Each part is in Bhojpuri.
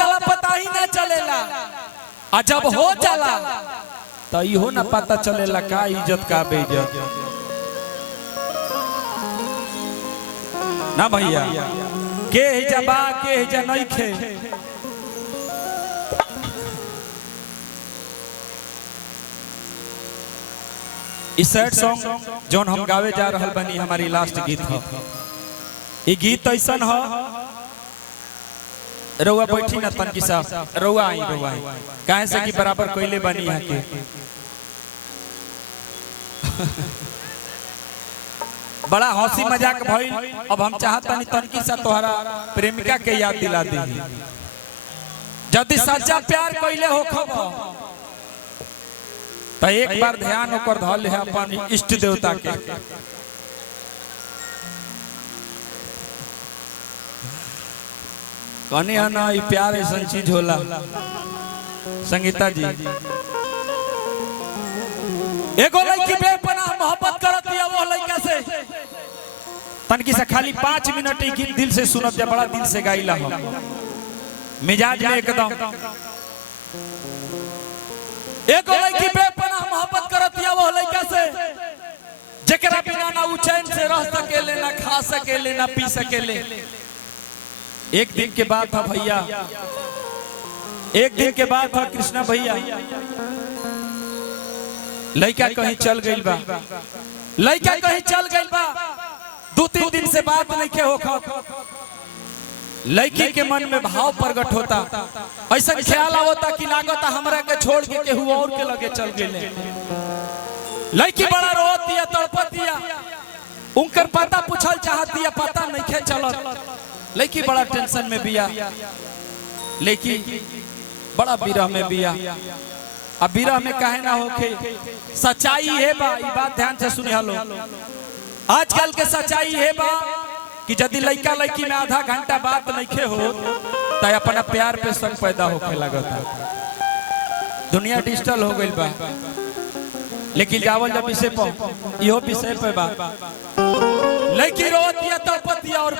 जाला पता ही ना चलेला, आ जब हो जाला तो इहो ना पता चलेला का इज्जत का बेइज्जत ना भैया। के जबा के नहीं खे इस सैड सॉन्ग जो हम गावे जा रहल बनी हमारी लास्ट गीत है। ये गीत ऐसा है रउआ बैठी ना तनकी साहब रउआ आई काहे से कि बराबर कोयले बनी है के बड़ा हंसी मजाक भइल। अब हम चाहता नहीं तनकी सा तोहरा प्रेमिका के याद दिला दी। यदि सच्चा प्यार कोइले हो खब तो एक बार ध्यान ओकर धल है अपन इष्ट देवता के। कनी है ना ये प्यार ऐसा चीज होला संगीता जी। एगो लड़की बेपनाह मोहब्बत करत है वो लड़का से तनकी से खाली 5 मिनट ही गीत दिल से सुनत जा बड़ा दिल से गाइला हो मिजाज में एकदम। एगो लड़की बेपनाह मोहब्बत करत है वो लड़का से जेकरा बिना ना चैन से रह सकेले ना खा सकेले ना पी सकेले। एक दिन के बाद था भैया, एक दिन के बाद था कृष्णा भैया, लड़का कहीं चल गई बा, लड़का कहीं चल गई बा, 2-3 दिन से बात नहीं के होखा। लड़की के मन में भाव प्रकट होता, ऐसा ख्याल आवता कि लागता हमरा के छोड़ के केहू और के लगे चल गए। लड़की बड़ा रोती है तड़पती है, उनकर पता पूछल चाहती है पता नहीं के चलत। लड़की बड़ा टेंशन में बिया, लेकिन बड़ा बिरह में बिया। अब बिरह में काहे ना होके सच्चाई है बा, ये बात ध्यान से सुनी हलो। आजकल के सच्चाई है बा कि यदि लड़का लड़की में आधा घंटा बात नहीं हो तो अपना प्यार पे शक पैदा होके लगता। दुनिया डिजिटल हो गई बा, लेकिन जावल जब विषय पर इहो विषय पे बा। लड़की रोती तड़पती और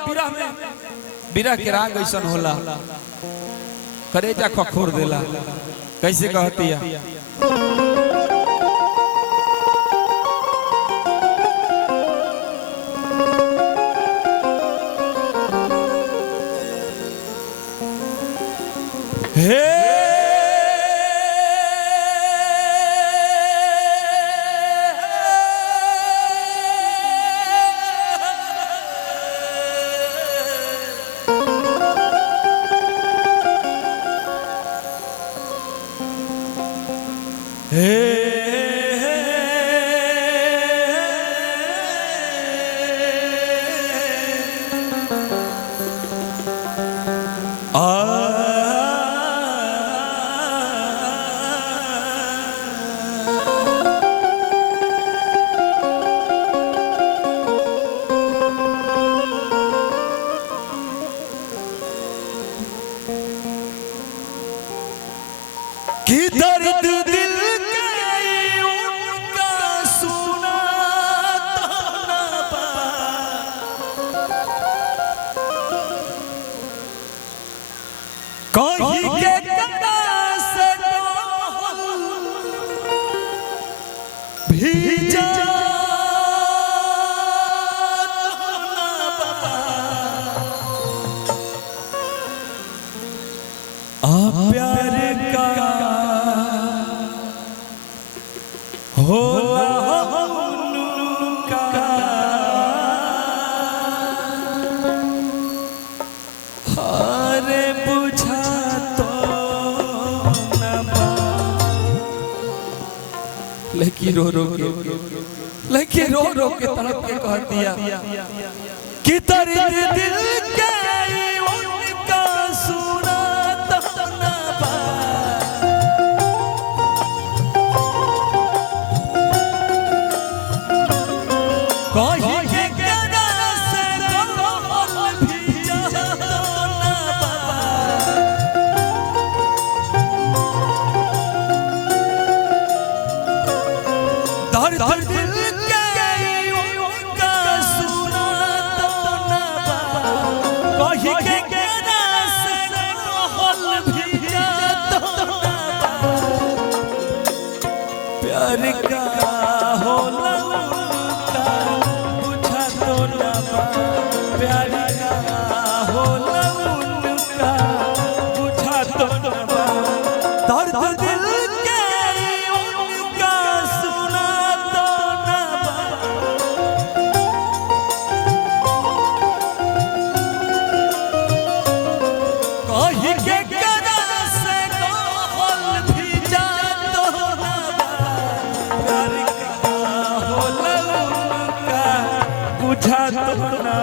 बिरह के राग ऐसा होला करेजा खखोर देला। कैसे कहती है हे कि दर्द दिल का उनका सुना ना पा। कहीं के कदा से भीजा प्यार का होला उनका अरे बुझा तो न बा। लड़की रो रो के तड़प के कह दिया कि दर्द दिल के उनका सुना तो न बा। कहीं के कदा से कौन भीजा तो न बा। दर्द दिल के उनका सुना तो न बा। भीजा तो ना प्यार का होला उनका बुझा तो ना प्यार का होला उनका बुझा तो ना दर्द दिल के उनका सुना तो ना कहीं के करा से कहल भीजा तो ना प्यार का होला उनका बुझा तो ना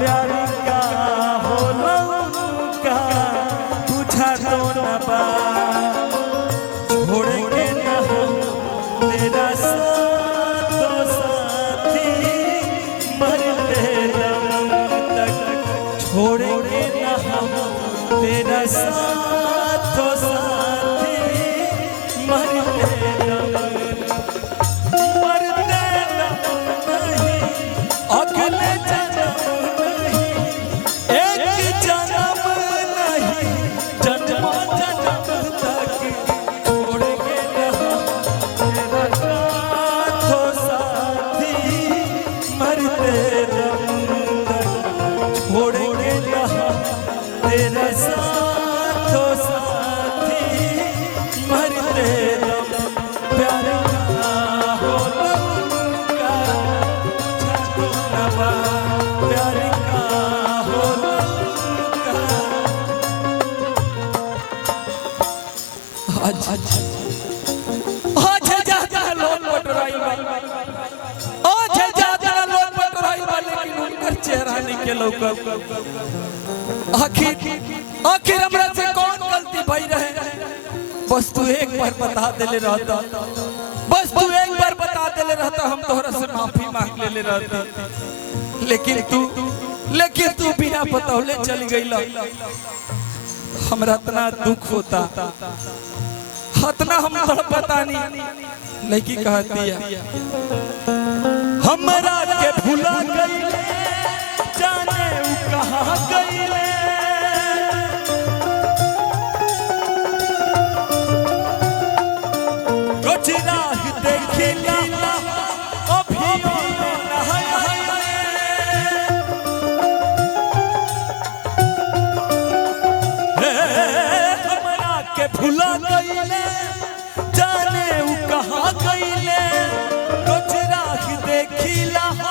प्यार का होला उनका बुझा तो ना छोड़ेंगे ना हम तेरा साथ तो साथी मरते दम तक छोड़ेंगे ना हम तेरा साथ तो साथी मरते दम मरते दम नहीं अगले जन्म नहीं एक जन्म नहीं जन्मों जन्म तक छोड़ेंगे ना हम तेरा साथ तो साथी मरते दम तक छोड़ेंगे ना हम तेरा साथ तो साथी मरते दम प्यार का होला उनका बुझा तो ना प्यार का होला उनका आज ज्यादा लोग बटराई आज ज्यादा लोग बटराई लेकिन उनकर चेहरा नहीं के लोग आखिर हमरा से कौन गलती भई रहे बस तू एक बार बता देले रहता बस तू एक बार बता देले रहता हम तोहरा से माफी मांग लेले रहते लेकिन तू बिना बतौले चली गईला हमरा इतना दुख होता इतना हम पता नहीं लड़की कहती है हमरा के भुला गईले जाने उ कहां गईले रोज राह देखिला अभी हमरा के भुला गईले जाने उ कहां गईले रोज राह देखिला हम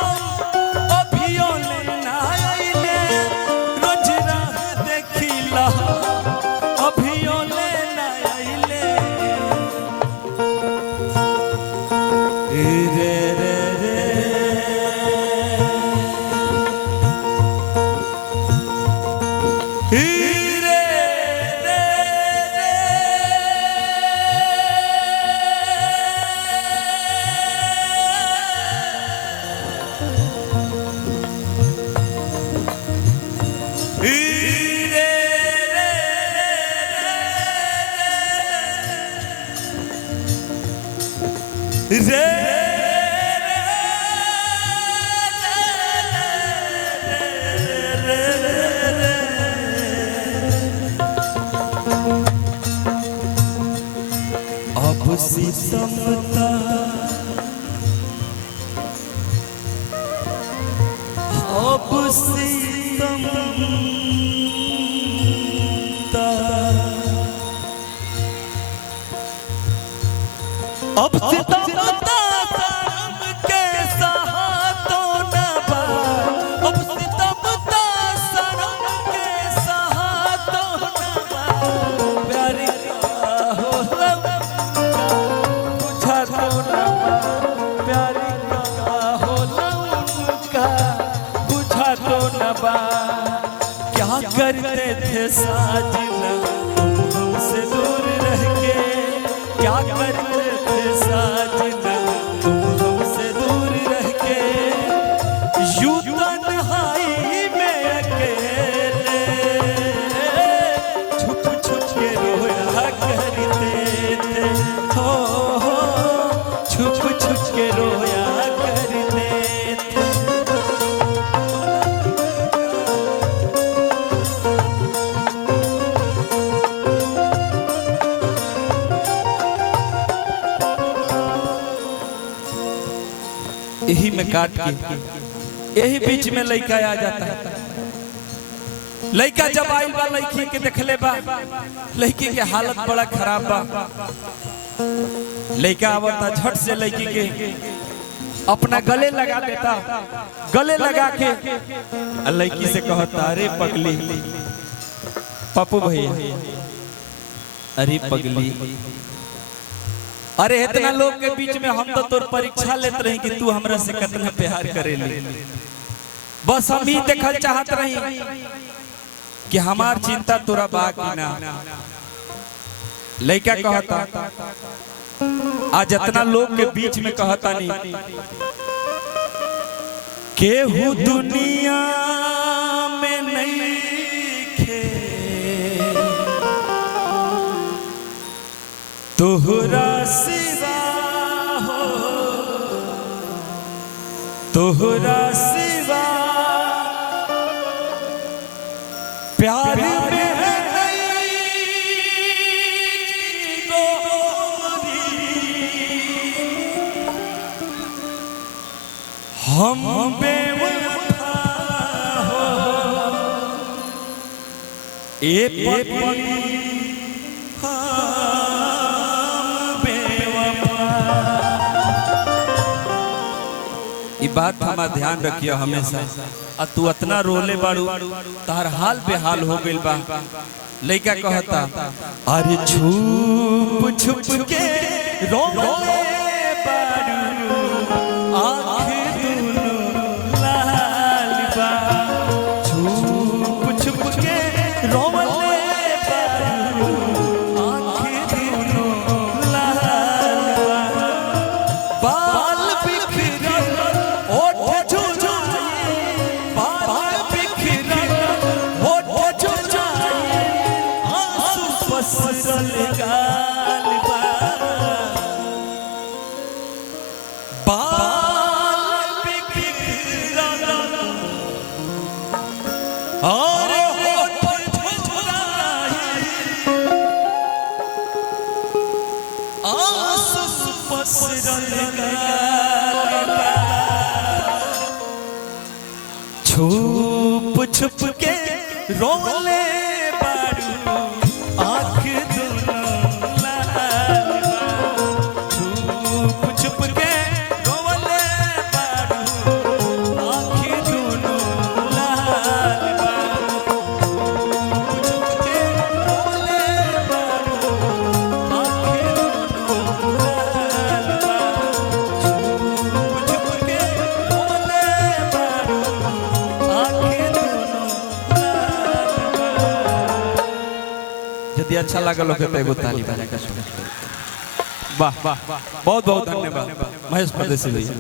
अभियो लेना आइले रोज राह देखिला अभियो लेना आइले रे रे रे अब सितमता अब सितमता अब सितमता शर्म के सहातो न बा अब सितमता शर्म के सहातो न बा प्यार का होला बुझा तो न बा प्यार का होला उनका बुझा तो न बा क्या करते थे साजना तुम हमसे दूर रह के क्या करते थे साजना तुम हमसे दूर रह के यूं तन्हाई में अकेले छुप छुप के रोया करते थे हो छुप छुप के रोया करते थे यही में काट के यही बीच में लड़का आ जाता है। लड़का जब आइल बा लड़की के देखले बा, लड़की के हालत बड़ा खराब बा। लड़का आवता झट से लड़की के अपना गले लगा देता, गले लगा के लड़की से कहता अरे पगली, पप्पू भैया, अरे पगली, अरे इतना लोग के बीच में हम तो तोर परीक्षा लेते रही कि तू हमरा से कितना प्यार करेली। बस हम ही देखल चाहत रही कि हमार चिंता तोरा बाकी ना। लड़का कहता आज इतना लोग के बीच में कहता नहीं केहू दुनिया में नहीं खे तोहरा सिवा हो, तोहरा सिवा प्यार में हम बेवफा हो ए पगली, हम बेवफा। ये बात हमारा ध्यान रखियो हमेशा। और तू इतना रोले बाड़ू, तार हाल बेहाल हो गइल बा। लड़का कहता अरे छुप छुप के रोले बाड़ू, छुप छुप के रोले बारू, आँख दोनों लाल बा। छुप छुप के रोले बारू, आँख दोनों लाल बा। छुप छुप के रोले बारू, आँख दोनों लाल बा। छुप छुप के रोले बारू, यदि अच्छा लगा लोग तो एगो ताली बजा के सुनो। वाह वाह, बहुत बहुत धन्यवाद महेश परदेसी भैया।